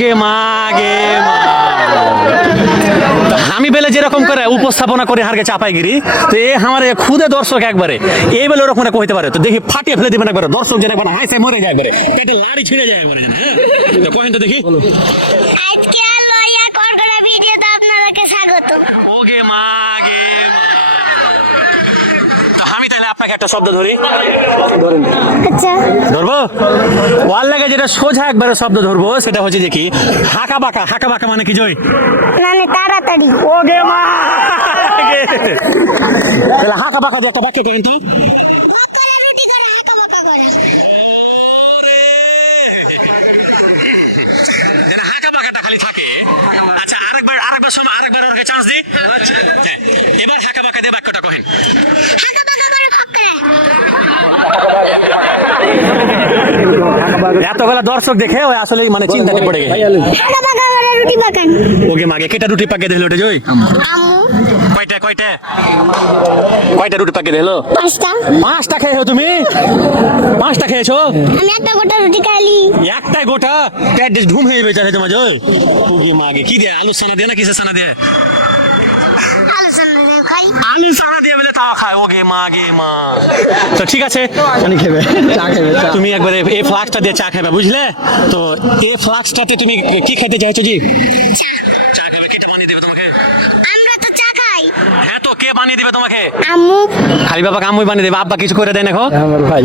গে মা গে মা আমি বেলে যেরকম করে উপস্থাপনা করে হারকে চাপাইগিরি তো এ আমার খুদে দর্শক একবারে এই বেলে ওরকম কইতে পারে। তো দেখি ফাটিয়ে ফেলে দিবেন একবারে, দর্শক যেন একবার হাসে, মরে যায় একবারে। পেটে লাড়ি ছিঁড়ে যায় একবারে হ্যাঁ? কহেন তো দেখি। আমি তাহলে আপনাকে একটা শব্দ ধরি। আচ্ছা। ধরবো? ওয়াল লাগে যেটা সোজা একবারে শব্দ ধরবো সেটা হচ্ছে যে কি? হাকা বাঁকা হাকা বাঁকা মানে কি জয়? মানে তাড়াতাড়ি। ওগে মা! তাহলে হাকা বাঁকা দিয়ে একটা বাক্য করেন তো। থাকে। আচ্ছা আরেকবার আরেকবার সময় আরেকবার ওকে চান্স দিই এবার হাঁকা বাঁকা দিয়ে বাক্যটা কহেন হাঁকা বাঁকা করে মক্কলা এতগুলা দর্শক দেখে ওই আসলে মানে চিন্তাতে পড়ে গেছে। হাঁকা বাঁকা করে রুটি পাকান ওকে মাগে কেটা রুটি পাকিয়ে দিল ওটা জয়? কয়টা কয়টা? কয়টা রুটি পাকিয়ে দিল পাঁচটা। পাঁচটা খেয়েছো তুমি? পাঁচটা খেয়েছো? আমি একটা গোটা রুটি খাইলি। একটাই গোটা? পেট ঘুম হয়ে গেছে তোমার জয়। ওকে মাগে কি দিয়ে? আলু সানা দিয়ে না কিসের সানা খাই আলু সানা দিয়ে বলে তাও খায়। ওগে মাগে মা। তো ঠিক আছে। পানি খেবে চা খেবে তুমি একবারে এই ফ্লাক্সটা দিয়ে চা খাবে বুঝলে? তো এই ফ্লাক্সটাতে তুমি কি খেতে চাইছো জি? চা। খাবে কিটা বানিয়ে দিবে তোমাকে। আমরা তো চা খাই। হ্যাঁ তো কে বানিয়ে দিবে তোমাকে? আম্মু। খালি বাবা বানিয়ে দেবে? আব্বা কিছু করে দেয় না খো আমার ভাই।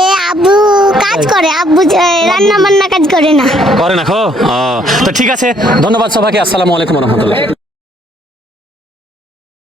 এ আব্বু কাজ করে আব্বু রান্না বান্না কাজ করে না। করে না খো তো ঠিক আছে। ধন্যবাদ সবাইকে। আসসালামু আলাইকুম রহমতুল্লাহ।